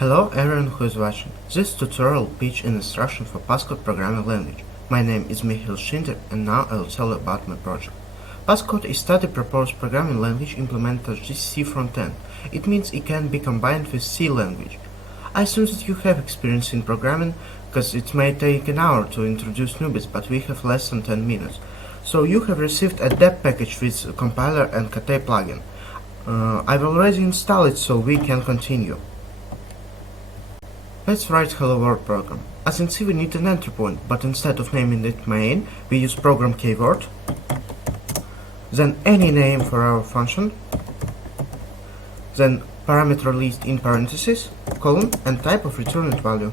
Hello everyone who is watching. This tutorial teaches an instruction for PathCode programming language. My name is Mihailo Shinder and now I will tell you about my project. PathCode is study-proposed programming language implemented as GCC frontend. It means it can be combined with C language. I assume that you have experience in programming, because it may take an hour to introduce newbies, but we have less than 10 minutes. So you have received a deb package with a compiler and Kate plugin. I've already installed it, so we can continue. Let's write hello world program. As you can see, we need an entry point, but instead of naming it main, we use program keyword, then any name for our function, then parameter list in parentheses, colon, and type of returned value.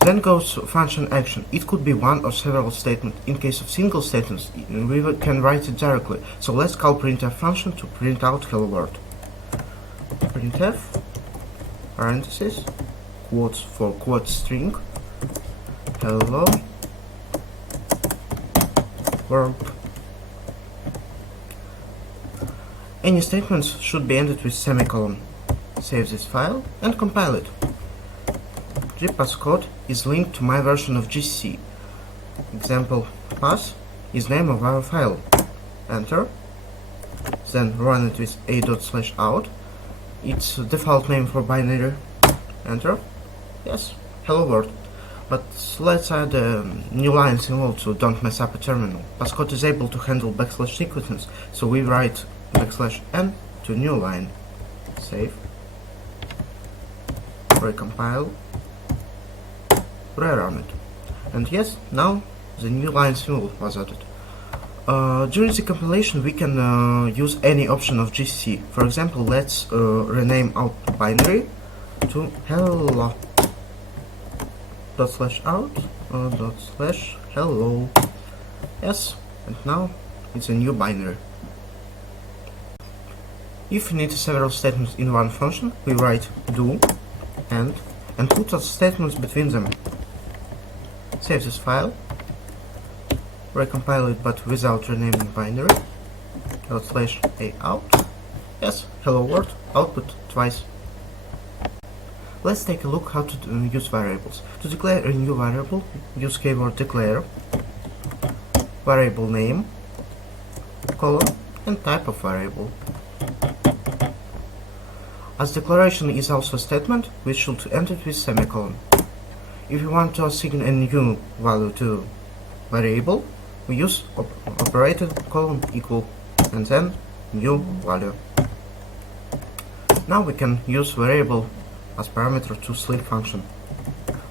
Then goes function action. It could be one or several statements. In case of single statements, we can write it directly. So let's call printf function to print out hello world. Printf parentheses, quotes for quote string, hello world. Any statements should be ended with semicolon. Save this file and compile it. PathCode is linked to my version of GCC. Example path is name of our file. Enter. Then run it with a./out. It's default name for binary. Enter. Yes, hello world. But let's add new lines involved so don't mess up a terminal. PathCode is able to handle backslash sequences, so we write \n to new line. Save. Recompile. Rerun it. And yes, now the new line symbol was added. During the compilation we can use any option of GCC. For example, let's rename out binary to hello ./out./hello. Yes, and now it's a new binary. If we need several statements in one function, we write do and put our statements between them. Save this file. Recompile it but without renaming binary. ./out. Yes, hello world, output twice. Let's take a look how to use variables. To declare a new variable, use keyword declare, variable name, colon, and type of variable. As declaration is also a statement, we should end it with semicolon. If you want to assign a new value to variable, we use operator colon equal and then new value. Now we can use variable as parameter to sleep function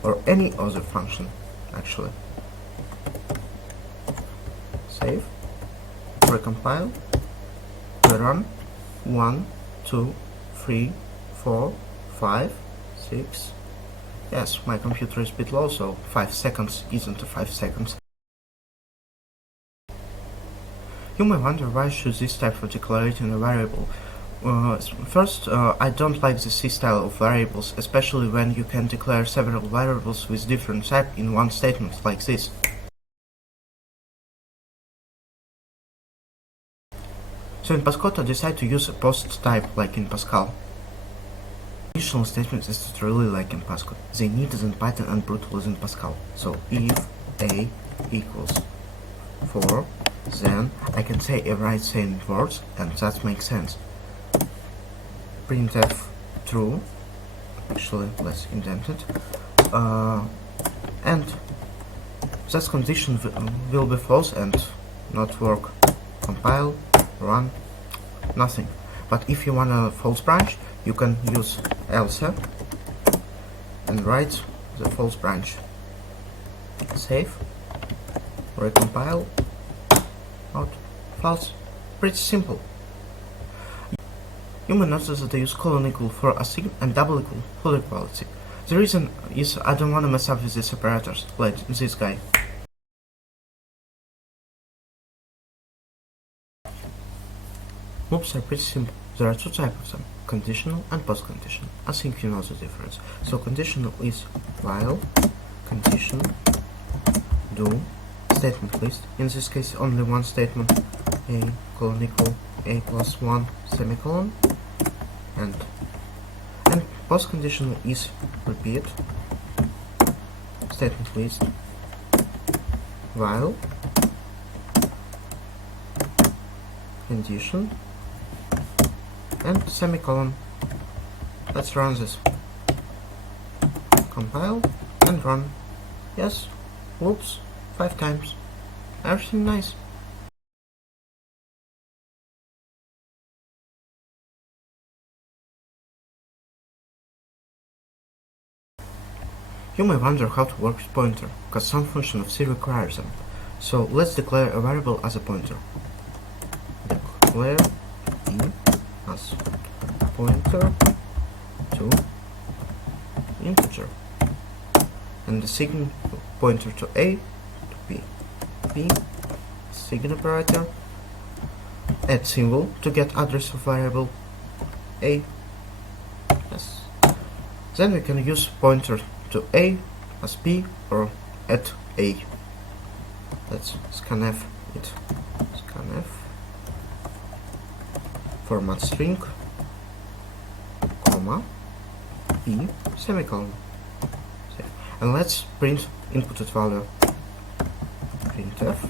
or any other function actually. Save, recompile, rerun. 1, 2, 3, 4, 5, 6. Yes, my computer is a bit low, so 5 seconds isn't 5 seconds. You may wonder why should this type of declaration a variable. First, I don't like the C style of variables, especially when you can declare several variables with different type in one statement, like this. So in PathCode I decided to use a post type like in Pascal. Conditional statements is not really like in PathCode. They need as in Python and brutal as in Pascal. So if a equals 4, then I can say a right same words, and that makes sense. Printf true. Actually, let's indent it. And that condition will be false and not work. Compile, run, nothing. But if you want a false branch, you can use else and write the false branch. Save, recompile, out, false. Pretty simple. You may notice that I use colon equal for assign and double equal for equality. The reason is I don't want to mess up with these operators, like this guy. Loops are pretty simple. There are two types of them, conditional and post-conditional. I think you know the difference. So conditional is while, condition, do, statement list. In this case only one statement, a colon equal a plus 1 semicolon, and Post condition is repeat statement list while condition and semicolon. Let's run this. Compile and run. Yes, loops 5 times. Everything nice. You may wonder how to work with pointer, because some function of C requires them. So let's declare a variable as a pointer. Declare E as pointer to integer, and the sign pointer to A to B. B sign operator, add symbol to get address of variable A. Yes. Then we can use pointer to A as B or at A. Let's scanf it. Scanf format string, comma, B, semicolon. Save. And let's print inputted value. Printf,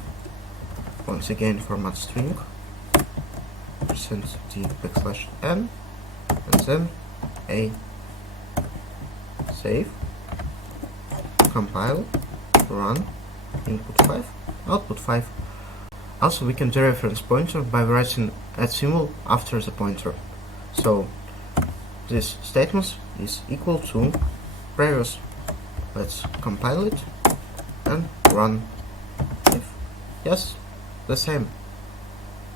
once again format string, %d\n, and then A. Save, compile, run, input 5, output 5. Also, we can dereference pointer by writing add symbol after the pointer. So this statement is equal to previous. Let's compile it and run. Yes, the same.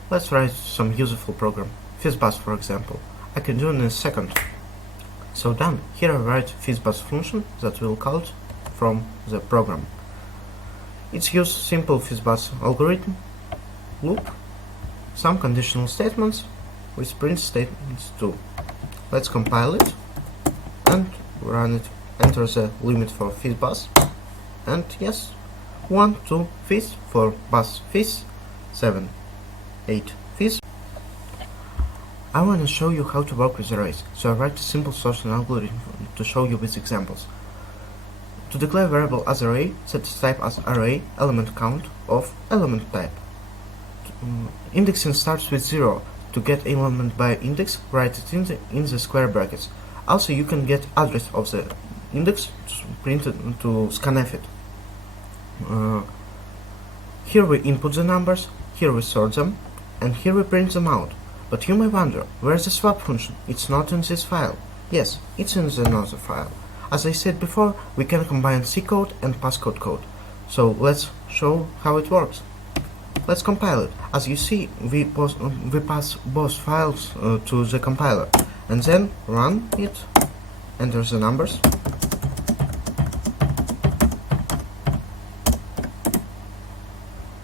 Let's write some useful program. FizzBuzz, for example. I can do it in a second. So done. Here I write FizzBuzz function that will call it from the program. It's use simple FizzBuzz algorithm, loop, some conditional statements with print statements too. Let's compile it and run it. Enter the limit for FizzBuzz, and yes, 1, 2 fizz for buzz fizz, 7, 8 fizz. I want to show you how to work with arrays, so I write a simple sorting algorithm to show you with examples. To declare variable as array, set its type as array element count of element type. Indexing starts with 0. To get element by index, write it in the square brackets. Also, you can get address of the index printed to scanf it. Here we input the numbers, here we sort them, and here we print them out. But you may wonder, where's the swap function? It's not in this file. Yes, it's in another file. As I said before, we can combine C code and PathCode code. So let's show how it works. Let's compile it. As you see, we pass both files to the compiler, and then run it, enter the numbers,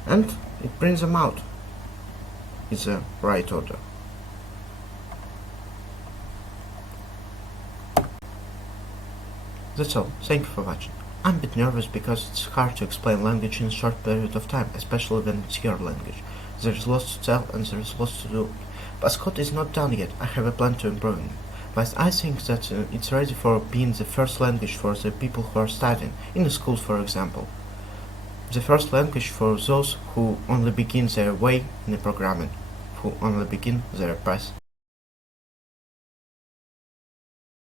and it prints them out in the right order. That's all. Thank you for watching. I'm a bit nervous because it's hard to explain language in a short period of time, especially when it's your language. There's lots to tell and there's lots to do. PathCode is not done yet. I have a plan to improve it. But I think that it's ready for being the first language for the people who are studying, in the schools for example. The first language for those who only begin their way in the programming, who only begin their path.